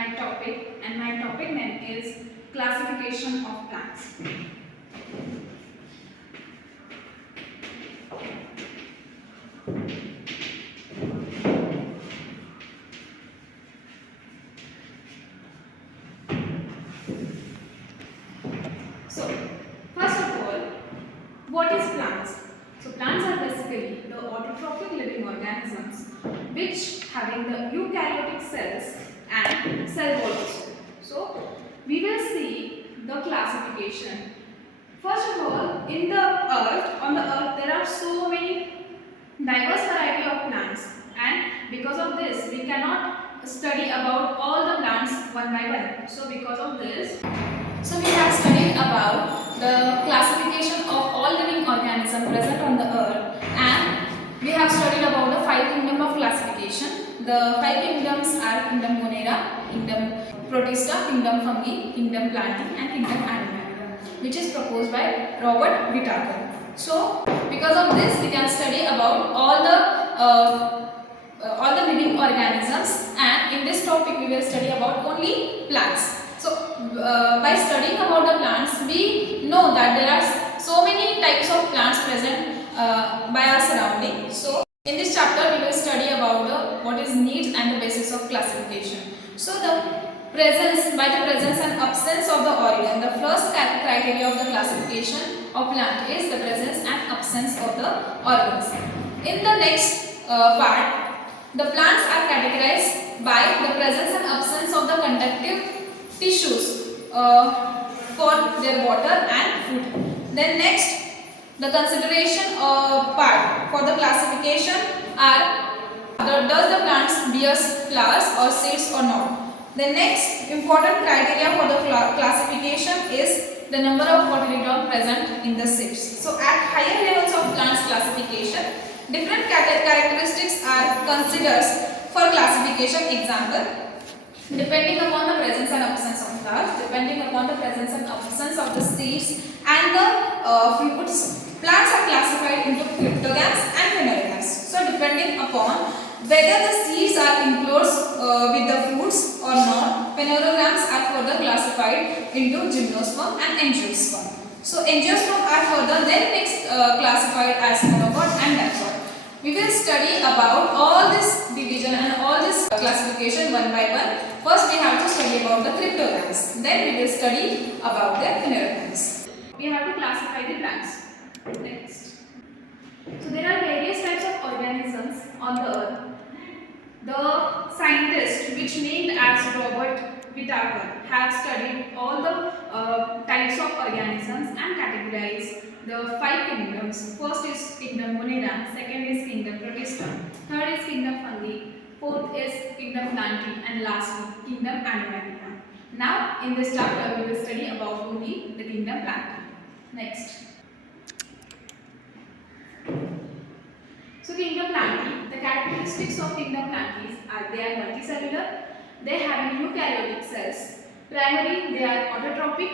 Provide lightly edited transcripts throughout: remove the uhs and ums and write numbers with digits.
my topic, and my topic name is classification of plants. So, first of all, what is plants? So, plants are basically the autotrophic living organisms which having the eukaryotic cells and cell wall also. So, we will see the classification. First of all, in the earth, on the earth there are so many diverse variety of plants, and because of this we cannot study about all the plants one by one. So because of this, we have studied about the classification of all living organisms present on the earth, and we have studied about the 5 kingdoms of classification. The 5 kingdoms are kingdom Monera, kingdom Protista, kingdom Fungi, kingdom Plantae and kingdom Animalia, which is proposed by Robert Whittaker. So because of this we can study about all the living organisms, and in this topic we will study about only plants. So by studying about the plants, we know that there are so many types of plants present by our surrounding. So in this chapter we will study about what is needs and the basis of classification. So by the presence and absence of the organ, the first criteria of the classification of plant is the presence and absence of the organs. In the next part, the plants are categorized by the presence and absence of the conductive tissues for their water and food. Then next, the consideration part for the classification are does the plants bear flowers or seeds or not. The next important criteria for the classification is the number of cotyledon present in the seeds. So at higher levels of plants classification, different characteristics are considered for classification. Example, depending upon the presence and absence of flowers, depending upon the presence and absence of the seeds and the fruits, plants are classified into cryptogams and phanerogams. So depending upon whether the seeds are enclosed with the fruits or not, phanerogams are further classified into gymnosperm and angiosperm. So angiosperm are further then next classified as monopod and dipod. We will study about all this division and all this classification one by one. First we have to study about the cryptogams. Then we will study about the phanerogams. We have to classify the plants. Next. So there are various types of organisms on the earth. The scientists, which named as Robert Whittaker, have studied all the types of organisms and categorized the 5 kingdoms. First is kingdom Monera, second is kingdom Protista, third is kingdom Fungi, fourth is kingdom Plantae, and lastly kingdom Animalia. Now in this chapter we will study about only the kingdom Plantae. Next. So kingdom Plantae, the characteristics of kingdom Plantae are they are multicellular, they have eukaryotic cells. Primary, they are autotrophic,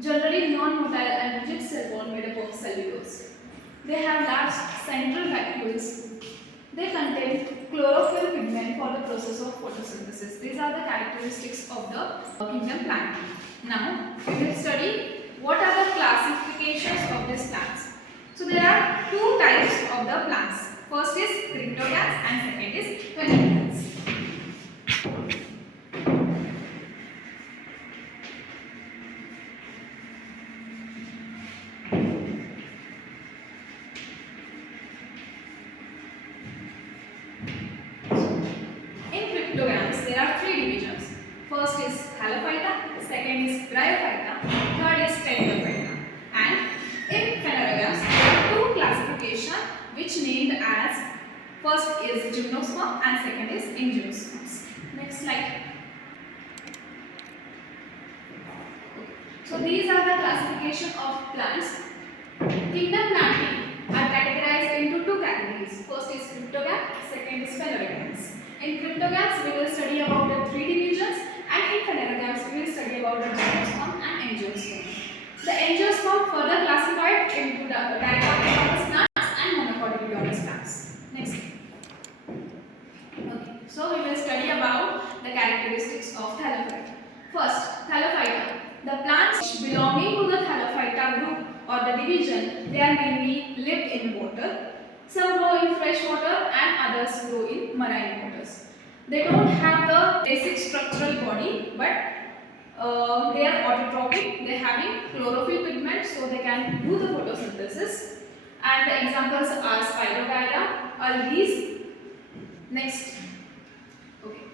generally non-motile and rigid cell wall made up of cellulose. They have large central vacuoles. They contain chlorophyll pigment for the process of photosynthesis. These are the characteristics of the kingdom Plantae. Now we will study what are the classifications of these plants. So there are 2 types of the plants. First is cryptogams and second is phanerogams. In cryptogams there are 3 divisions. First is Halophyta, second is Bryophyta, third is Pteridophyta. And in phanerogams there are 2 classifications which named as first is gymnosperm and second is angiosperms. Next slide. So these are the classification of plants. Kingdom Plantae are categorized into 2 categories. First is cryptogam, second is phanerogams. In cryptogams we will study about the 3 divisions, and in phanerogams we will study about the gymnosperm and angiosperm. The angiosperm further classified into the dicotyledonous plants and monocotyledonous plants. Next. Okay. So we will study about the characteristics of thylakoid belonging to the Thallophyta group or the division, they are mainly lived in water. Some grow in fresh water and others grow in marine waters. They don't have the basic structural body, but they are autotrophic. They are having chlorophyll pigment, so they can do the photosynthesis. And the examples are Spirogyra, algae. Next, okay.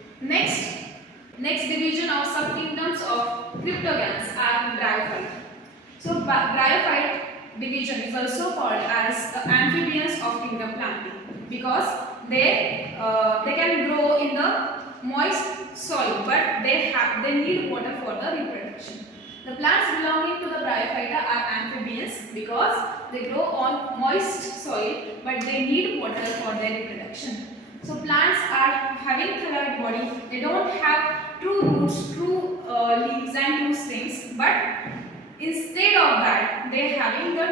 Next division of subkingdoms of cryptogams are bryophyte. So bryophyte division is also called as the amphibians of kingdom plantae because they can grow in the moist soil, but they need water for the reproduction. The plants belonging to the Bryophyta are amphibians because they grow on moist soil, but they need water for their reproduction. So plants are having thalloid body. They don't have true roots, true leaves and true stems, but instead of that, they are having the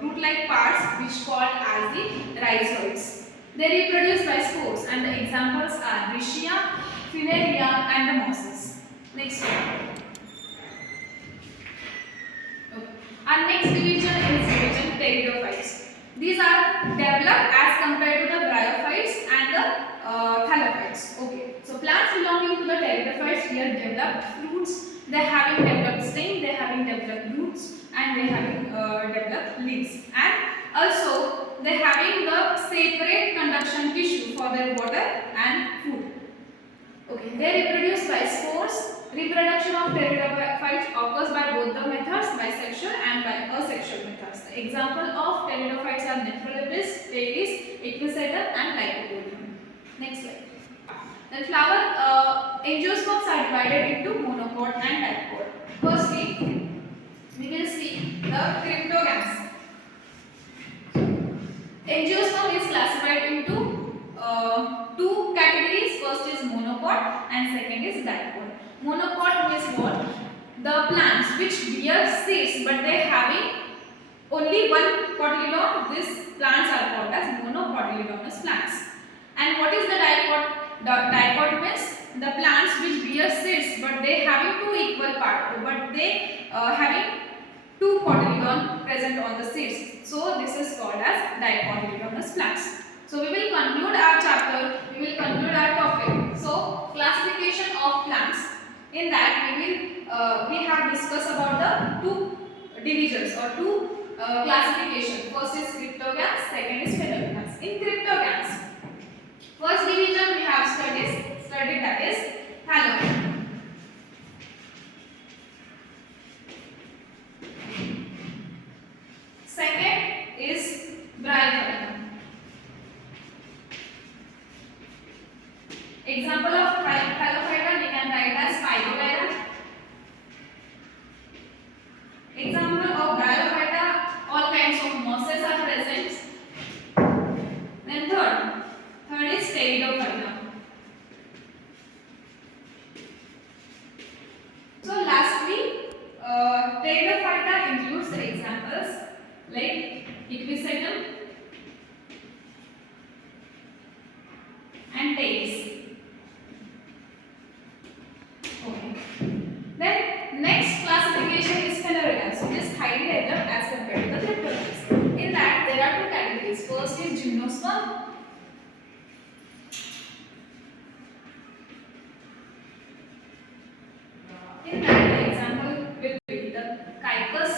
root-like parts which called as the rhizoids. They reproduce by spores, and the examples are Brichia, Funaria, and the mosses. Next one. Okay. Our next division is division pteridophytes. These are developed as compared to the bryophytes and the thallophytes. Okay. So plants belonging to the pteridophytes here developed fruits. They are having developed stem. They are having developed roots, and they are having developed leaves. And also they are having the separate conduction tissue for their water and food. Okay. They reproduce by spores. Reproduction of pteridophytes occurs by both the methods, bisexual and by asexual methods. The example of pteridophytes are Nephrolepis, Pteris, Equisetum, and Lycopodium. Next slide. Then flower angiosperms are divided into monopod and dipod. Firstly, we will see the cryptogams. Angiosperm is classified into two categories. First is monopod and second is dipod. Monopod means what? The plants which bear seeds but they having only one cotyledon. These plants are called as monocotyledonous plants. And what is the dipod? The dipod means the plants which bear seeds but they having two equal parts, but they having two cotyledon present on the seeds. So this is called as dicotyledonous plants. So we will conclude our chapter. We will conclude our topic. So classification of plants. In that we have discussed about the two divisions or two classification. First is cryptogams, second is phenogams. In cryptogams, first division we have studied that is thallophyta. Second is bryophyta. Example of thallophyta we can write as Spirogyra. Example of bryophyta, all kinds of mosses are present. Then third is pteridophyta. So lastly, pteridophyta includes the examples like Equisetum and Pteris. Okay. Then next classification is phanerogams, which is highly developed as compared to the cryptogams. In that there are two categories. First is gymnosperm. In that the example will be the Caicus.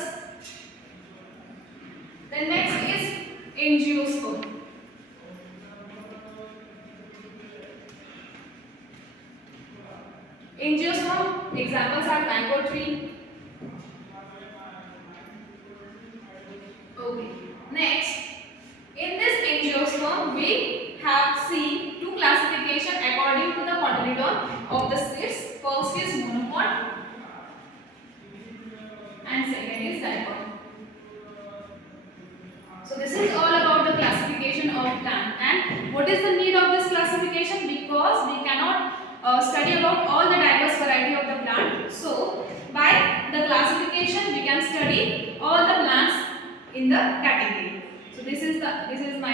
Then next is angiosperm. Angiosperm examples are mango tree. Okay. Next, in this angiosperm we have seen two classification according to the cotyledon of the seeds. First is monopod and second is dipod. So this is all about the classification of plant. And what is the need of this classification? Because we cannot study about all the diverse variety of the plant. So by the classification we can study all the plants in the category. So this is my